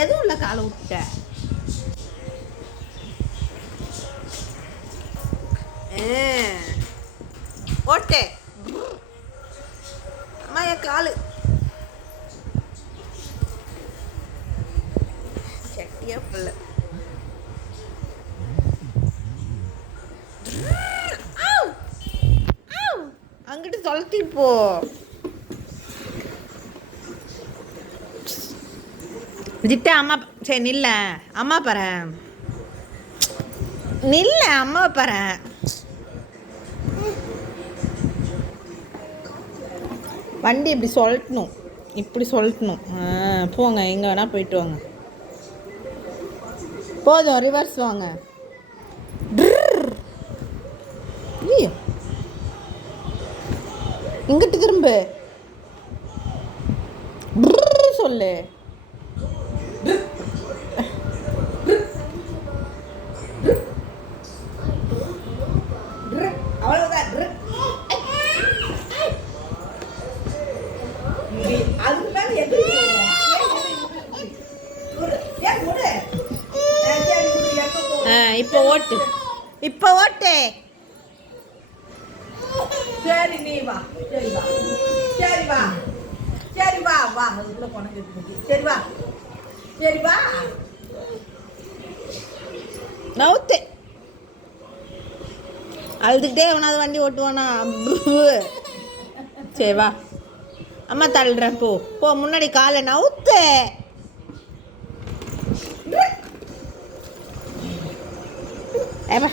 எதுவும் இல்லை, காலை விட்ட ஓட்டே அம்மா என் காலு சட்டியா பிள்ள. அங்கிட்டு தொலைத்தி போ. ஜிட்ட அம்மா சரி நில்ல, அம்மா பாரு நில்ல, அம்மா பாரு. வண்டி இப்படி சொல்லட்டணும், இப்படி சொல்லட்டணும். போங்க, எங்கே வேணால் போயிட்டு வாங்க. போதும், ரிவர்ஸ் வாங்க. இங்கிட்டு திரும்ப சொல்லு. இப்போ ஓட்டு, இப்போ ஓட்டு. சரி நீ வா, சரி வா, சரி வா, சரி வா, வா அதுக்குள்ள கொண்டு. சரி வா, சரி வா, நவுத்து. அழுதுகிட்டே எவனாவது வண்டி ஓட்டுவானா? சரி வா, அம்மா தள்ளுறேன். போ போ, முன்னாடி காலை நவுத்து. ஏப்பா